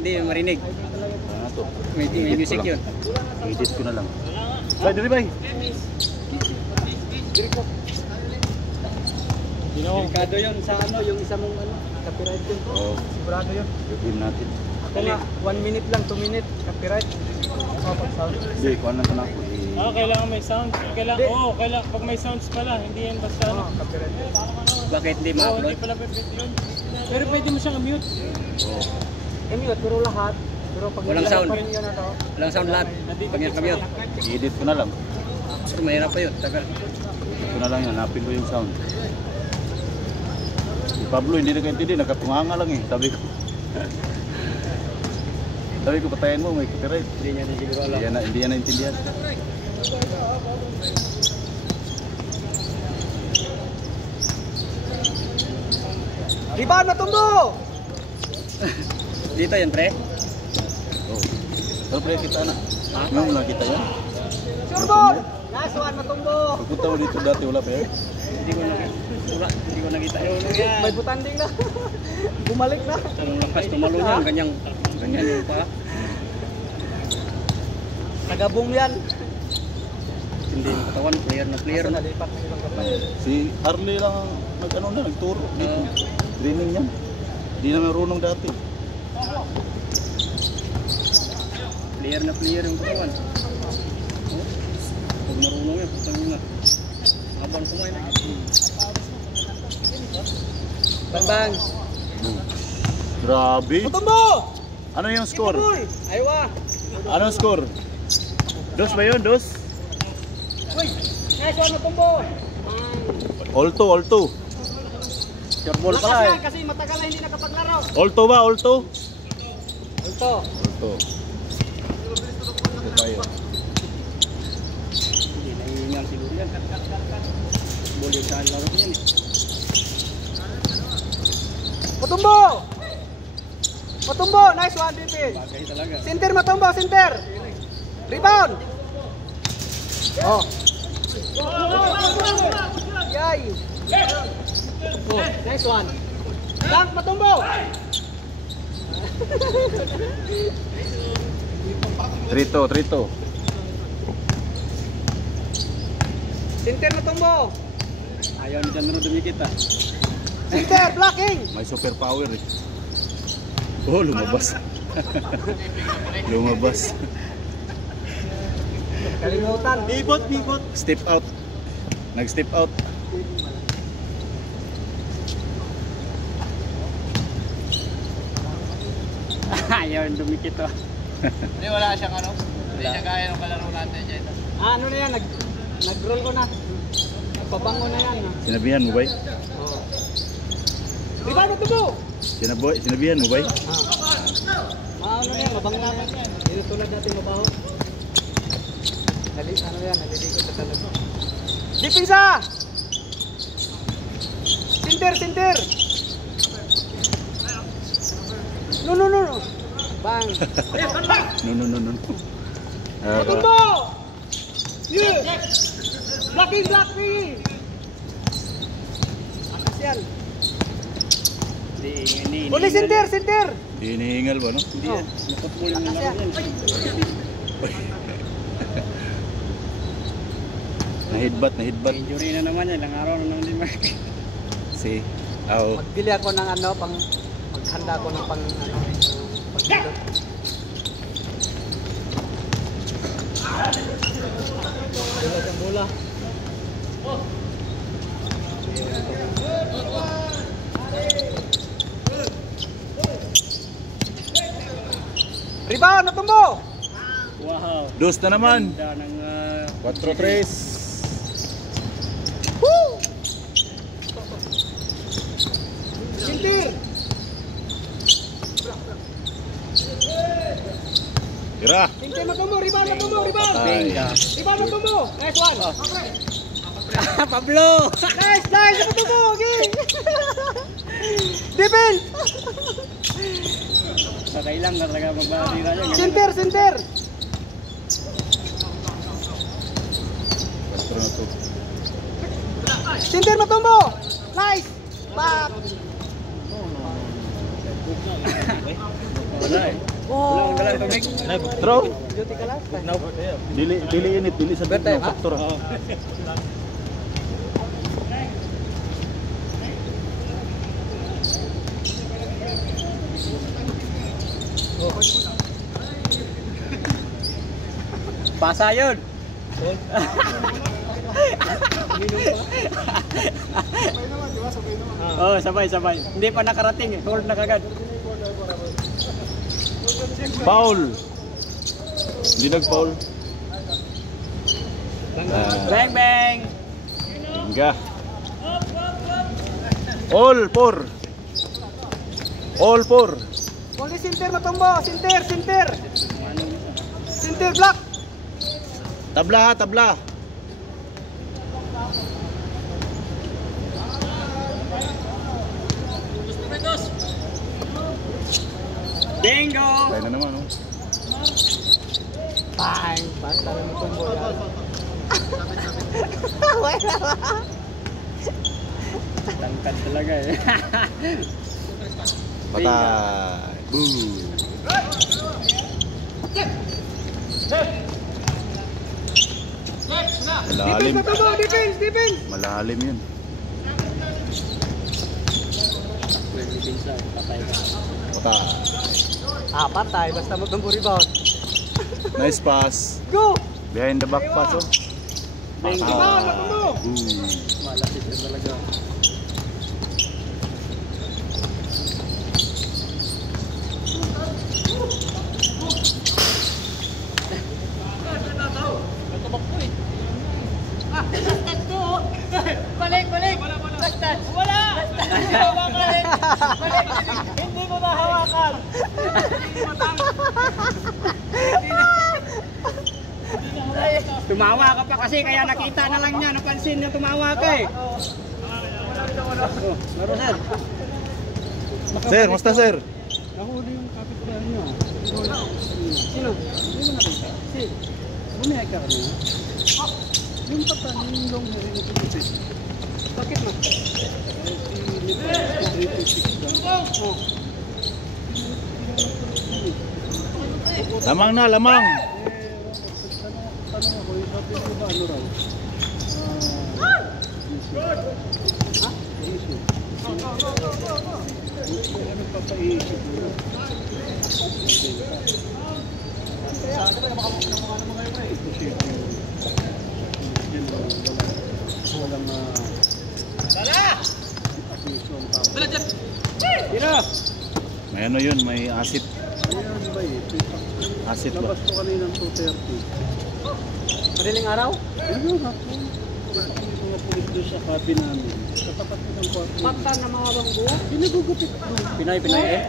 Hindi marinig. Ano to? May music yun. Edit ko na lang. Bay, dali bay. Delikado yun sa ano, yung isa mong ano, copyright yun. Oo. Sigurado yun. Review natin. Ako nga, 1 minute lang, 2 minutes, copyright. Oh, pag sound. Hindi, kuha na ito na ako. Kailangan may sounds. Kailangan pag may sounds pala, hindi yan basta ano. Copyright. Bakit hindi ma-upload? Hindi pala pwede yun. Pero pwede mo siyang mute. I-mute, pero lahat. Pero pag walang sound. Walang sound lahat. Pag yan I-edit ko na lang. Gusto mahirap pa yun. Tagal. Ito na lang yan, hanapin ko yung sound. Si Pablo hindi nakaintindi, nakatunganga lang eh, sabi ko. Sabi ko, patayin mo, may copyright. Hindi niya siguro alam. Hindi yan naintindihan. Rebound na tumbo! Dito yan, pre. Oh. Pero pre, kita na. Ngayon lang kita yan. Surbol! Last one, matumbo! Pagpunta mo dito dati, wala pa yan. Hindi ko nakita yun. May butanding na. Bumalik na. Anong lakas tumalo niya, ganyan yung pa. Nagabong yan. Hindi yung katawan, player na. Nalipat na ilang kapatid. Si Harley lang nag-ano na, nagturo dito. Training yan. Hindi na marunong dati. Player yung katawan. Pag marunong yan, putang nga. Habang kumain na. Bang! Grabe. Matumbo! Ano yung score? Aywa! Ano score? Dos ba yun? Dos? Uy! Nice one, matumbo! All two. Short ball Lakas pala yan, eh. kasi matagal na hindi nakapaglaro. All two ba? All two? Ito. All two. Ito tayo. Hindi, naiingal siguro yan. Boleh sa laro yan eh. Matumbo! Matumbo! Nice one, Pipin! Bagay talaga. Center, matumbo! Center! Rebound! Oh! Yay! Oh, nice one! Dunk, matumbo! 3-2. Center, matumbo! Ayaw ni Chandro dumikit ah. Center, blocking! May super power eh. Oh, lumabas. Lumabas. Kalimutan. Bibot. Step out. Nag-step out. Ayaw yung dumikit ah. Hindi, wala siyang ano. Hindi niya kaya ng kalaro natin dyan. Ano na yan? Nag-roll ko na. Nagpabango na yan. Sinabihan mo ba? Oh. Rebound, matumbo! Sinabihan mo ba? Maano na yan, mabango na yan. Dito tulad natin mabaho. Ano yan, nalilikot sa talaga. Dipinsa! Sinter! No. Bang! No. Matumbo! Yeah! Blocking! Akas yan. Uli, sinter! Hinihingal ba, no? Hindi yan. Naputbol yung laro yan. Nahidbat. Injury na naman yan. Ilang araw na naman din Mark. Si, oh. Magbili ako ng ano, maghanda ako ng pagdilot. Bola. Rebound, natumbo! Wow. Dos na naman. Ganda ng 4-3. Woo! Sintir! Tira. Sintir, matumbo! Rebound! Ay. Rebound, matumbo! Nice one! Pablo! Nice! Matumbo! Okay! Defense! Sakay lang talaga magbasira yan. Sintir! Sintir, matumbo! Nice! Back! Wala eh. Oh! Wala tubig. Throw. Duty ka last time. Dili init, dili sa Birthday, ha? faktor. Pasa yun. Oh, sabay. Hindi pa nakarating eh. Hold na kagad. Foul. Hindi nag-foul. Bang bang. Hingga. All four. Poli center matumbo, center block. Tabla. Bingo. Kaya na naman, oh. Bang, basta rin matumbo yan. Tangkad talaga eh. Patay. Boom. Malalim. Defense. Malalim yun. Patay ka. Patay. Patay, basta matumbo rebound. Nice pass. Go! Behind the back pass, oh. Bingo. Boom. Malapit na talaga. Balik! Wala! Hindi ko nahawakan! Tumawa ka pa kasi kaya nakita na lang niya. Napansin niya tumawa ka eh. Meron sir. Sir, musta sir? Nahuli yung kapitbahay niyo. Sino? Hindi mo nakita. Si, bumiyag ka kanina. Yung patan, yung long hair, yung pinipit. Bakit mo? Lamang na, lamang. Tanong ako, yung sabi ko ba ano raw? Issue. Ano papa-issue ko? May ano yun, may acid. Acid ba? Labas ko kanina ng 2:30. Madaling araw? Ano hapon? Yung mga pulis doon sa cabin namin. Sa tapat ko ng kwarto. Pakta na mga banggo. Pinagugupit ko. Pinay eh?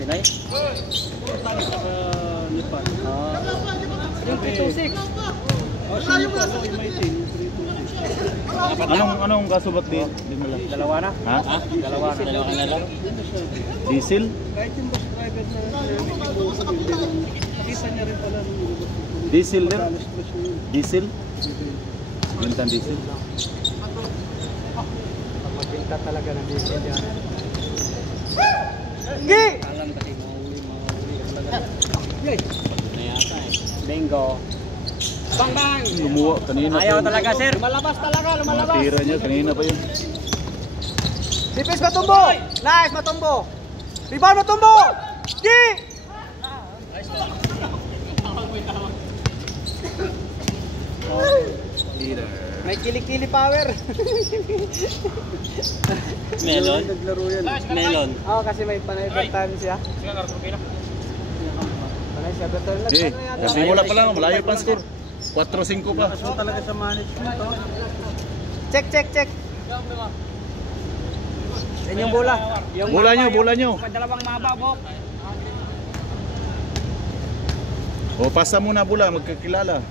Pinay? Saka Nepal. Yung 326. Oh, sino pa sa may team? 326. Anong kaso ba't di mo lang? Dalawa na? Ha? Dalawa na lang. Diesel? Kahit yung bus driver na nakita niya rin pala nung ilabas ko. Diesel din? Madalas ko siya yun. Diesel? Bintang diesel? Pag magbinta talaga ng diesel yan. Gi! Alam kasi mahuli talaga. Nayata eh. Bingo. Bang bang! Lumuwa kanina. Ayaw pa yun. talaga sir. Lumalabas talaga, lumalabas. Tira niya kanina pa yun. Defense matumbo! Nice, matumbo! Rebound matumbo! Gi! May kili-kili power. Melon? Naglaro yan. Melon. Oo, kasi may panay time siya. Panay siya betul lang. Eh, kasi wala pa lang, malayo pa ang score. 4-5 pa. Kaso talaga sa management to. Check. Yan yung bola. Bola nyo. Dalawang mababok. O, pasa muna bola, magkakilala.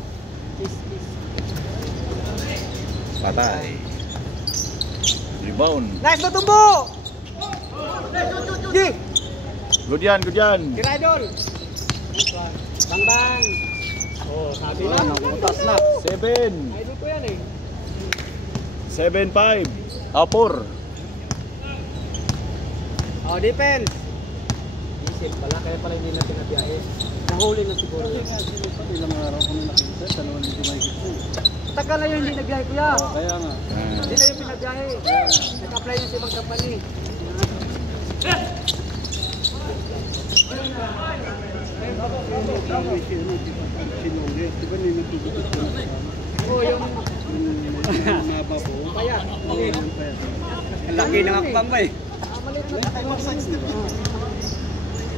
Patay. Rebound. Nice, matumbo! Gi! Good yan. Tira idol! Bang! Oh, sabi na. Nakutas na. 7. Idol ko yan eh. 7-5. 4. Oh, defense. Easy Basil pala, kaya pala hindi na pinabiyahe. Nahuli na siguro. Kaya nga, sino pa, ilang araw ko na nakita, 2 linggo may gito. Tagal na yun hindi nagbiyahe kuya. Kaya nga. Hindi na yung pinabiyahe. Nag-apply na sa ibang company. Sinungi, di ba may natutupit ko na Oo, yung maba po? kaya. Ang laki ng akbang ba eh? Maliit na size, di ba?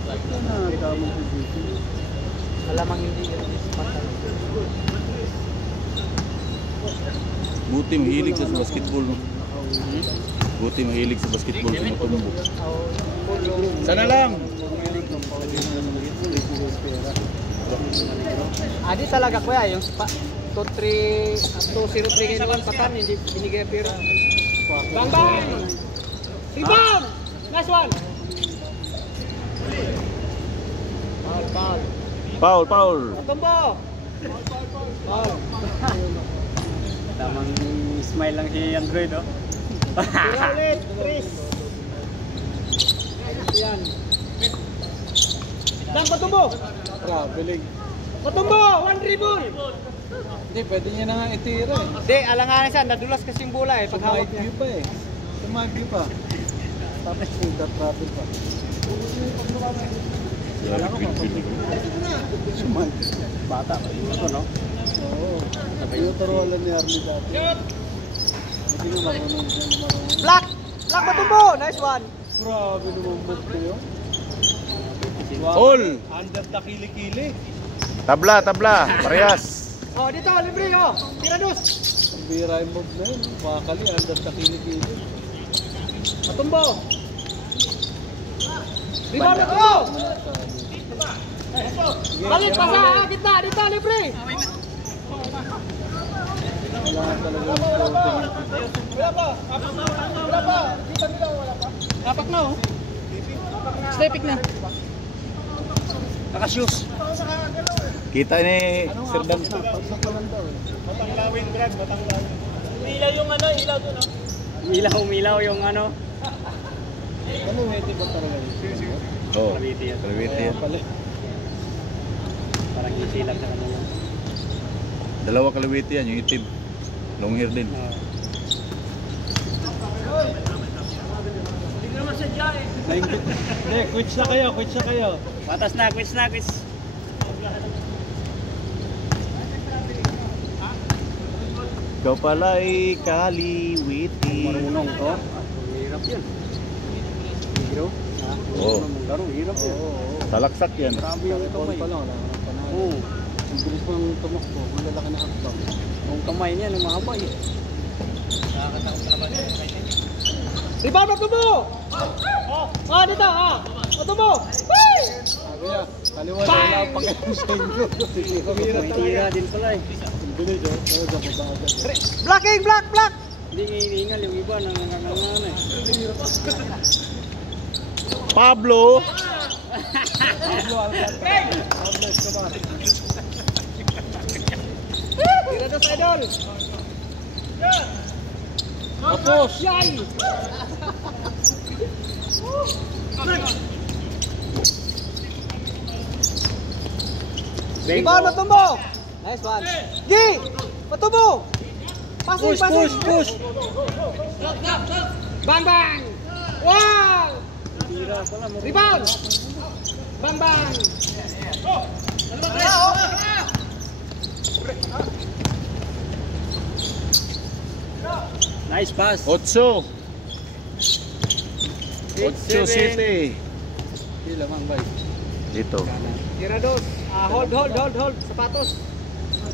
Ito na, tamang position. Malamang hindi yun spot. Buti mahilig siya sa basketball. No? Buti mahilig sa basketball sa Matumbo. Sana lang. Adi talaga kuya, yung 203 ngayon naman patan, hindi binigay pera. Bang bang! Rebound! Nice one! Foul. Paul. Tumbo! Foul. Tamang smile lang si Android, oh. Tira ulit, Chris. Yan. Lang patumbo! Traveling. Patumbo! 1 dribble! Hindi, pwede niya na nga itira eh. Hindi, alanganin siya, nadulas kasi yung bola eh, paghawak niya. View pa eh. Sa view pa. Tapos yung travel pa. Wala ko Suman. Bata pa ito, no? Oo. Yung tarualan ni Army dati. Hindi na marunong. Black! Black patumbo! Nice one! Grabe naman move ko yun. All. Under the kili-kili. Tabla. Parehas. Oh, dito, libre oh! Tira dos! Ang bira yung move na yun. Bakali, under the kili-kili. Patumbo! Rebound na ko! Balik pa sa gitna! Dito, libre! Wala talaga yung floating. Wala pa! Dito, wala pa! Kapak na oh! Stepik na! Nakashoes. Kita ni Sir Dan. Pagsak ko lang daw eh. Umilaw yung ano, ilaw doon, no? Umilaw yung ano. Ano yung heavy ba talaga yun? Oh. Kalawiti yan. Kalawiti yan. Pala. Parang ngiti lang sa kanila. Dalawa kalawiti yan, yung itim. Long hair din. Hindi naman siya dyan eh. Hindi, quits na kayo. Patas na, quits. Ikaw pala ay kaliwiti. Marunong to. Hirap yan. Hero? Oo. Laro, hirap yan. Salaksak yan. Grabe yung kamay. Wala ka panalo. Oo. Ang bilis mong tumakbo, ang lalaki na hakbang. Ang kamay niya, ang mahaba eh. Rebound na tumbo! Ah, dito ah! Patumbo! Woo! Sabi niya, kaliwa na wala pa kayo sa inyo. May tira din pala eh. Ang bilis oh. Oo, dapat agad. Blocking! Block! Hindi iniingal yung iba nang nangangangan eh. Pablo. Pablo Alcantara. Pablo Escobar. Tira dos, idol! Tapos! Yan! Rebound na tumbo! Nice one! G! Patumbo! Passing! Push! Bang bang! Wow! Tira pala. Rebound! Bang bang! Nice pass. 8. 8-7. Hindi lamang ba? Dito. Tira dos. Hold. Sapatos.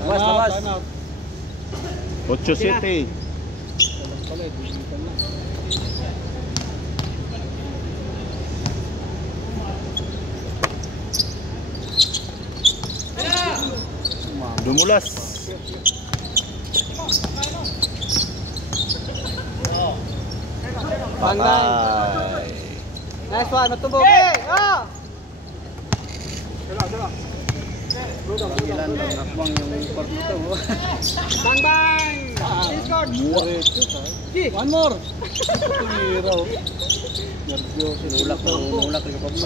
Labas. 8-7. Walang pala, digital na. Dumulas. Bang bang! Patay. Nice one, matumbo. Okay! Ah! Parang ilan bang nakbang yung court mo to. Bang bang! Discord! One more! Ito tumira oh. Nervyoso. Nulak yung Pablo.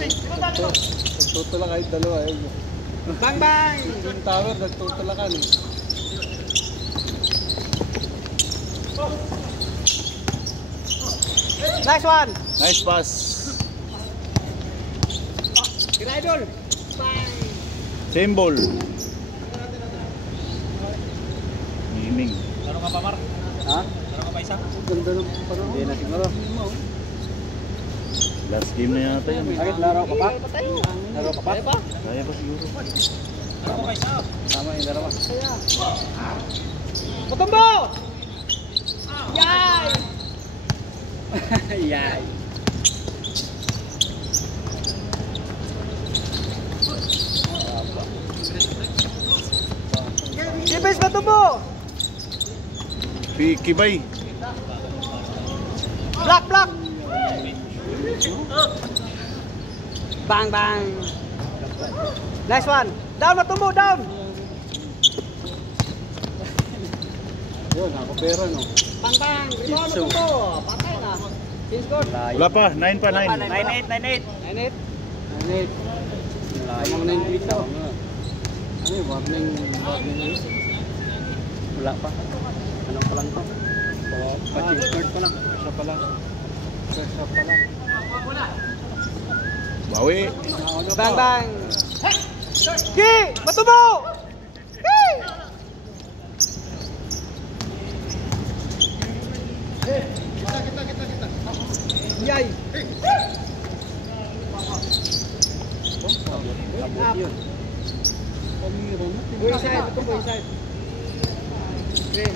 Nagtutula kahit dalawa eh. Bang bang! Yung tower nagtutulakan eh. Nice one! Nice pass. Idol! Bang! Same ball. Miming. Laro ka pa, Mar? Ha? Laro ka pa isa? Ganda ng panahon. Hindi na siguro. Last game na yata yan. Bakit laro ka pa? Laro ka pa? Kaya ba siguro? Laro ka pa isa? Tama yung dalawa. Matumbo! Yay! Yay! Defense Matumbo! Kibay. Block! Bang bang! Nice one! Down Matumbo! Down! Yun, ako pera no. Bang bang! Rebound Matumbo! Patay na! Team score! Wala pa. 9 pa. 9. 9-8. 9-8! Anit. Tamang na yung dito. Ano yung warning yun? Wala pa. Ano pa lang to? Patching skirt pa lang. Pressure pa lang. Bawi. Bang bang! Ki! Matumbo! Ki! Yay! Abot yun. Pamira na. Go inside, Matumbo inside. Green.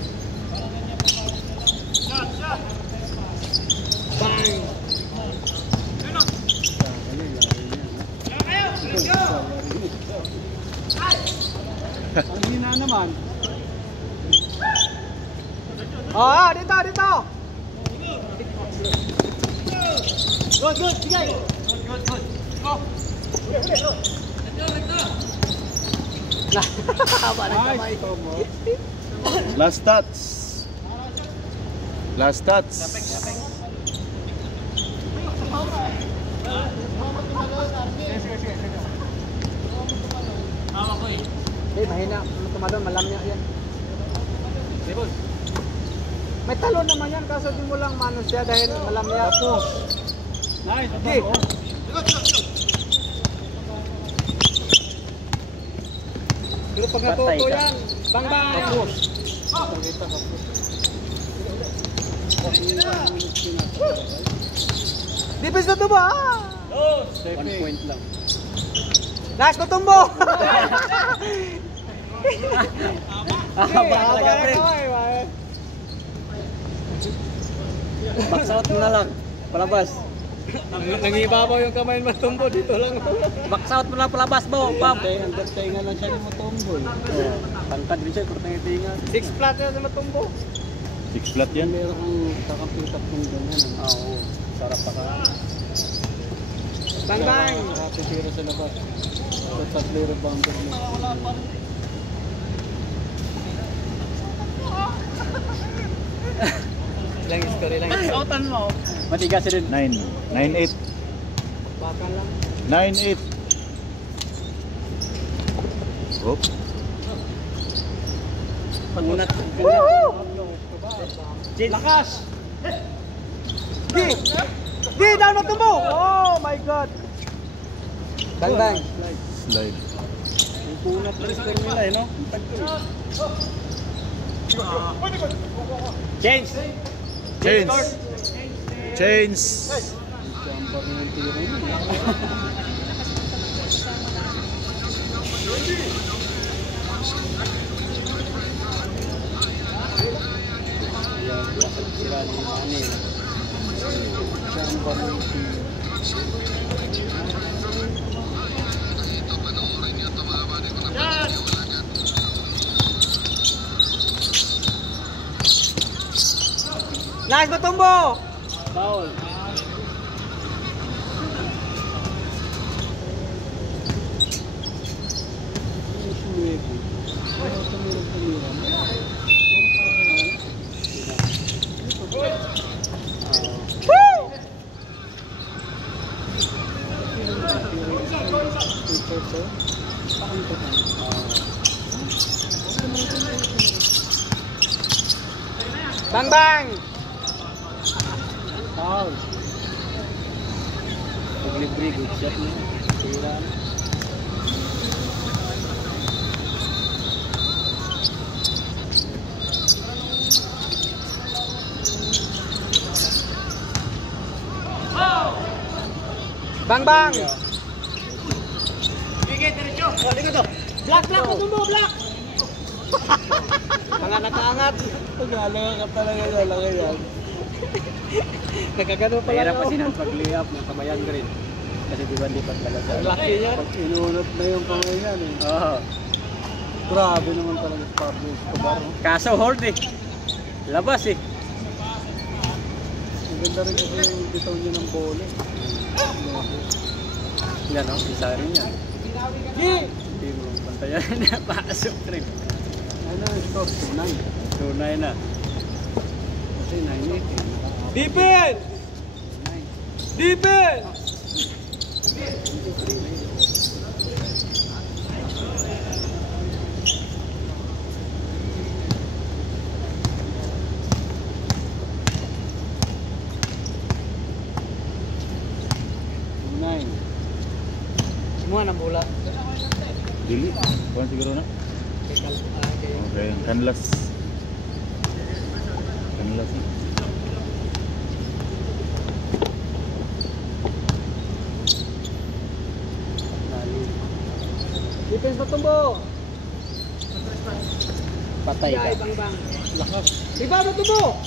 Bang! Ang hina naman. Oh, dito! Good, sige! Nice, Tomo. Last touch. Mahina. Tumalon, malamya yan. May talon naman yan, kaso di mo lang mano siya dahil malamya. Nice, Okay. Tomo. Pero pag natuto yan, bang bang! Defense na tumbo! Ah! 1 point lang. Nice ko tumbo! Box out mo na lang. Palabas. Nangibabaw yung kamay ng matumbo dito lang. Box out mo lang palabas mo. Bam! Hanggang tainga lang siya ni Motomboy. Tangkad din siya, kurtang tainga. 6 flat na sa matumbo. 6 flat yan. Meron kang kakapitap ng ganyan. Oo. Sarap pa ka. Bang bang! Happy tira sa labas. So, tatlo rebounder mo. Outan mo. Matigas din. 9-8. Baka lang. 9-8. Hop. Pagunat. Lakas! Di! Down na tumbo! Oh my God! Bang bang! Slide. Yung punat na score nila eh, no? Change. Change. Jumper na yung tira yun. Sira ni Anil. Jumper na yung tira. Nice matumbo! Foul. Bang bang. Foul. Pag-libre, good shot mo. Tira na. Bang bang. Black black mo black. Angat nakaangat. Pag-alaga ka talaga lalaki yan. Nagkagano pala. Mahirap kasi ng pag-layup ng kamayan ka rin. Kasi di ba hindi pa talaga siya. Laki yan. Pag inunod na yung kamay yan eh. Oo. Grabe naman talaga sa Pablo Escobar. Kaso hold eh. Labas eh. Ang ganda rin kasi yung bitaw niya ng bola. Yan o, isa rin yan. Hindi mo pantayan. Napasok rin. Ano yung score? 2-9. Tunay na. Kasi 9-8. Defense. Defense. Semua ng bola. Dili. Kuan siguro na. Okay, kanlas. Kanlas. Defense Batumbo. Patay ka. Bang bang. Lakas. Iba Batumbo.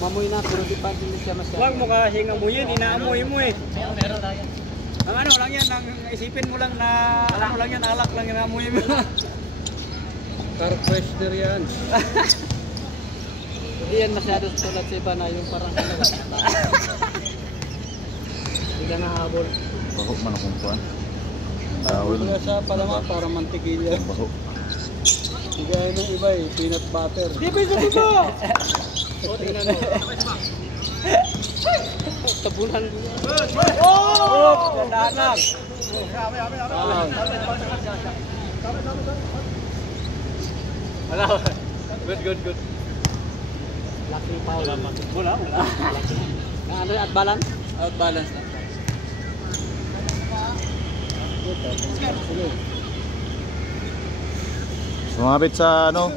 Mamoy na pero di pa din siya masyado. Huwag mo kasi ngamuyin, inaamoy mo eh. Ang ano lang yan, ang isipin mo lang na ano lang yan, alak lang inaamoy mo. Car freshener yan. Hindi yan masyado tulad sa iba na yung parang ano. Hindi ka nahabol. Baho man akong kuan. Dahon. Kaya siya pala nga para mantikilya. Baho. Hindi gaya ng iba eh, peanut butter. Defense Batumbo. O tingnan mo. Tabunan. Oh! Danag! Wala. Good. Lucky foul. Wala. Ano at balance? Out balance na. Sumabit sa ano?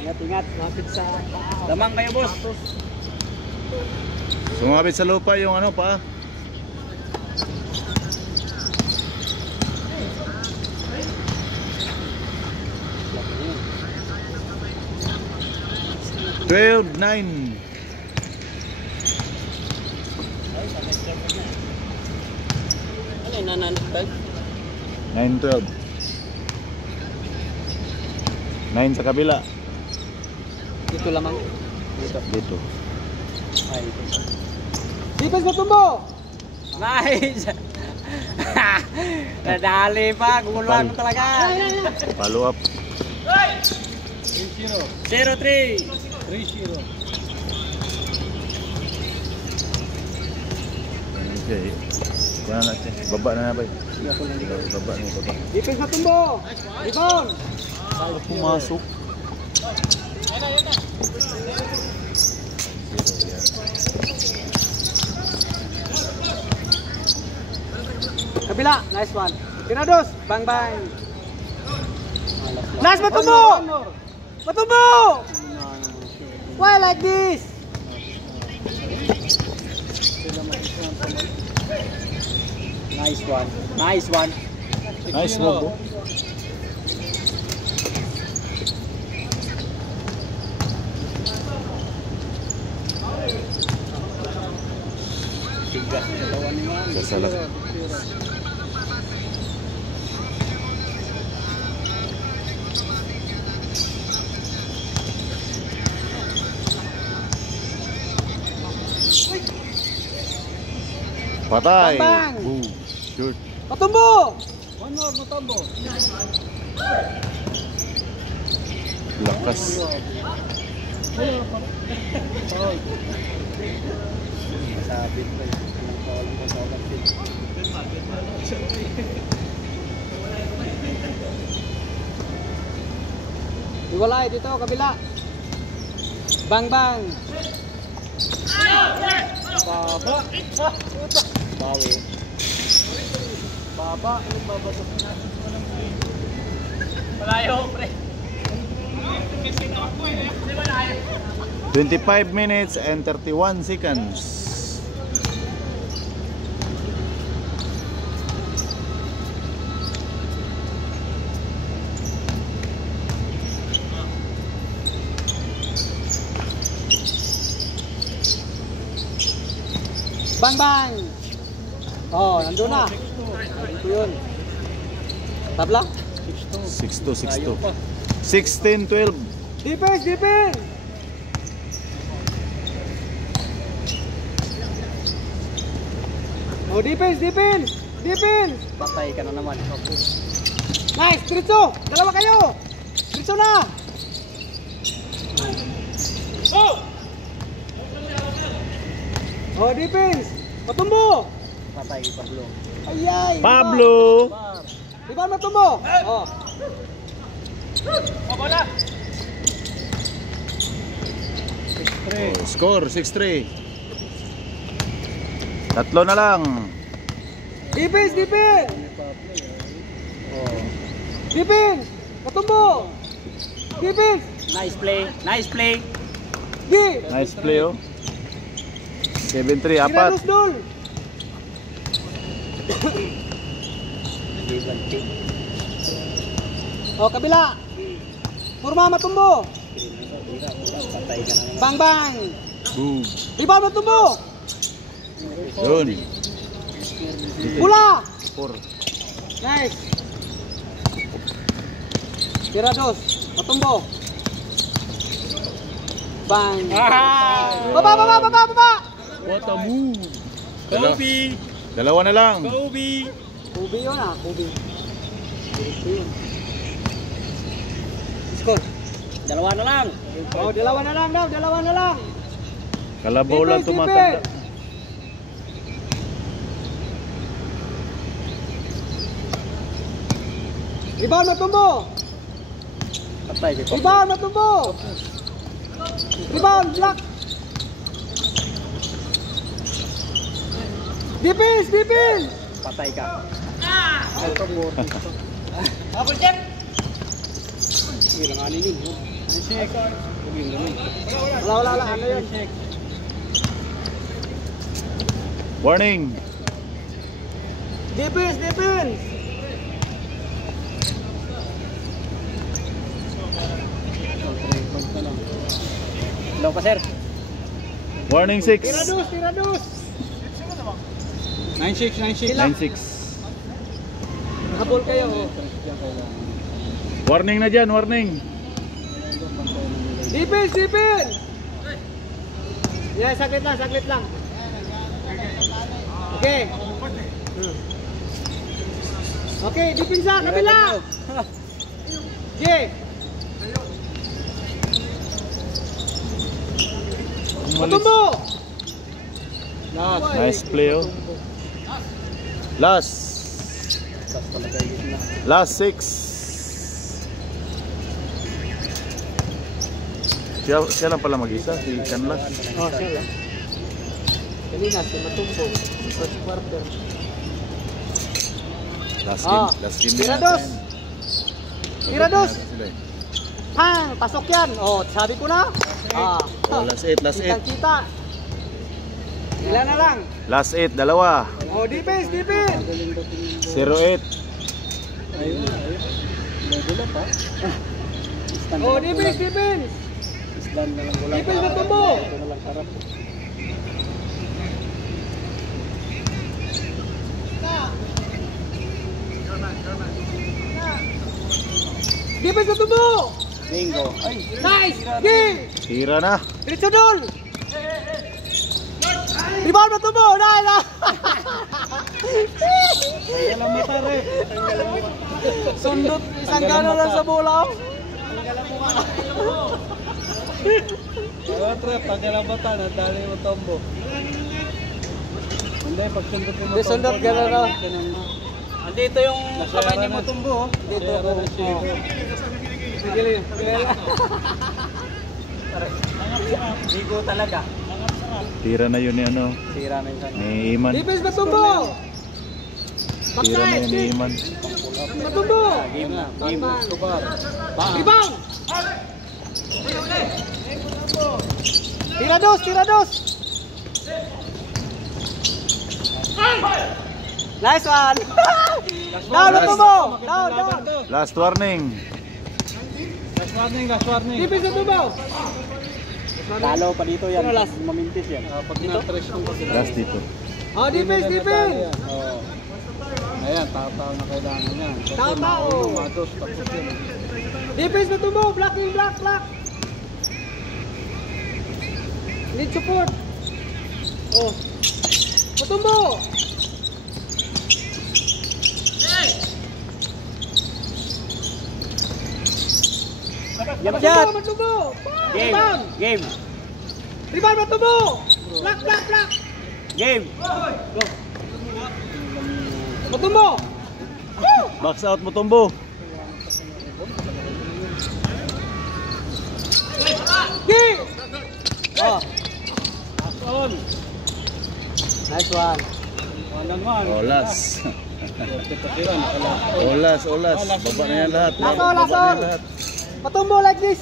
Ingat, lapit sa paa. Lamang kayo, boss. Sumabit sa lupa yung ano pa. Twelve, 9. Ano yung nananagdag? 9-12. 9 sa kabila. Dito lamang. Dito. Ay, Defense Batumbo. nice! Nadali pa, gulang talaga. Follow up. 3-0. 0-3. 3-0. Okay. Kuha na natin. Baba na ba? Baba. Defense Batumbo. Rebound. Pumasok. Kabila, nice one. Tinados, bang bang. Nice Batumbo. Batumbo. Why like this? Nice one. Nice move. Oh. Sasalak. Patay. Bang, bang. Boom. Shoot. Batumbo. One more, Batumbo. Lakas. Sabit pa yun. Anong kawalan ko sa kapit. Iwalay dito, kabila. Bang bang. Baba. Bawi. Baba. Ano baba? Malayo, pre. 25 minutes and 31 seconds. Bang bang. Oh, nandun na. Ito yun. Tabla? 6-2, 6-2. 16-12. Defense, defense. Oh, defense, defense. Defense. Patay ka na naman. Nice, diretso. Dalawa kayo. Diretso na. Oh, defense. Patumbo. Patay Pablo. Ayay. Pablo. Iba matumbo. Oh. Bola. Oh, score 6-3. Tatlo na lang. Defense, defense. Oh. Defense. Patumbo. Defense. Nice play. Nice play. Di. Nice play oh. 7-3, apat. Tirados dul. Oh, kabila. Purma matumbo. Patay ka na naman. Bang bang. Boom. Iba matumbo. Yun. Pula. 4. Nice. Tirados. Matumbo. Bang. Baba, baba, baba, baba. What a move. Kobe. Dalawa na lang. Kobe. Kubi yun ah, kubi. Score. Dalawa na lang. Oh, dalawa na lang daw, dalawa na lang. Kalabaw lang Defense, tumatanda. Rebound matumbo. Patay ka Pablo. Rebound matumbo. Rebound, block. Defense, defense. Patay ka. Double check. Ilang alin yun. Wala, wala, ano yun? Warning. Defense, defense. Hello pa, sir. Warning 6. Tirados, tirados. 9-6, 9-6. 9-6. Habol kayo. Oh. Warning na dyan, warning. Defense, defense. Yeah, saglit lang, saglit lang. Okay. Okay, defense sa kabila. Okay. Patumbo. Nice play oh. Last. Last 6. Siya lang pala mag-isa, si Canlas. Oh, siya lang. Kanina, si Matumbo. First quarter. Last game, Ah, last game. tirados. Tirados. Sila eh. Pang, pasok yan. Oh, sabi ko na. Ah. Oh, last 8, last 8. Kita. Ilan na lang? Last 8, dalawa. Oh, defense, defense. 0-8. Ayun. Nagula pa. Oh, defense, defense. Isdan na lang wala. Defense Matumbo. Ito na lang karap. Defense Matumbo. Bingo. Ay. Nice. Game. Tira na. Diretso dul. Rebound Matumbo. Dahil na. Alam mo pare. Sundot. Isang gano'n lang sa bola. Pre, pagkalabatan, nadali mo tombo. Hindi, pag sundot mo Hindi, sundot ka na raw. Andito yung kamay ni Mutumbo. Dito ako. Sige lang. Ligo talaga. Tira na yun ni ano, Sira na yung sana. ni Iman. Defense Mutumbo! Tira na yun ni Iman. Mutumbo! Game na. Game. Tubar. Rebound! Tira dos! Tira dos! Nice one! Down, Mutumbo! Down, down! Last warning. Last warning. Defense Mutumbo! Talo pa dito yan. Mamintis yan. Pag na-trash mo kasi. Last dito. Oh, defense, defense! Ayan, tao na kailangan yan. Kasi Tao. maulo, mados, tapos yun. Defense Mutumbo! Blocking, block, block! Need support! Oh! Mutumbo! Yap shot! Mutumbo! Game. Rebound! Game. Rebound, Mutumbo! Block, block, block! Game. Mutumbo! Box out mo, Tumbo. Gi! Oh. Nice one. Olas. Olas. Baba na yan lahat. Laso, Baba laso. na yan lahat. Mutumbo like this!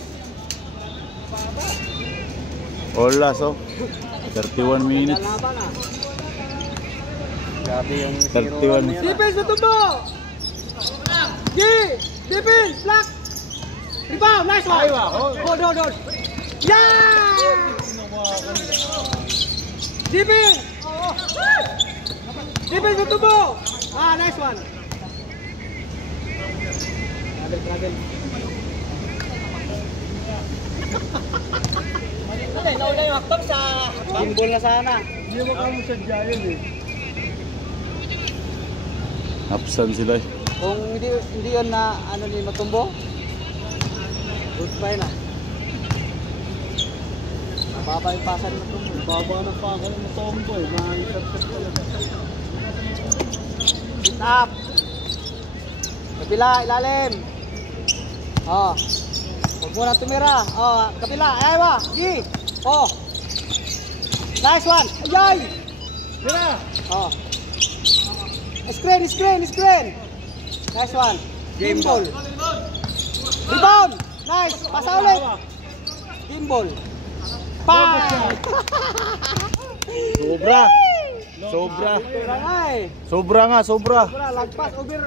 Olas, oh. 31 minutes. Laban ah! Grabe yung 31. Defense Mutumbo! Gi! Defense! Block! Rebound! Nice one! Hold! Yeah! Defense! Defense Mutumbo! Ah, nice one! Travel. Nauna yung aktor sa... Gimbal na sana. Hindi mo kamo sadya yun eh. Absent sila eh. Kung hindi yun na ano ni Mutumbo, good try na. Mababa yung pasa ni Mutumbo. Baba na pa ka ng tombo eh. Makikapit talaga. Sit up. Kabila, ilalim. Oh. Huwag mo na tumira. Oh, kabila. Ayawa. Gi. Oh. Nice one. Ayay. Tira! Oh. Screen. Nice one. Game ball. Rebound. Nice. Pasa ulit. Game ball. Pa. Sobra. Sobra nga eh. Sobra nga. Sobra. Lagpas. Over.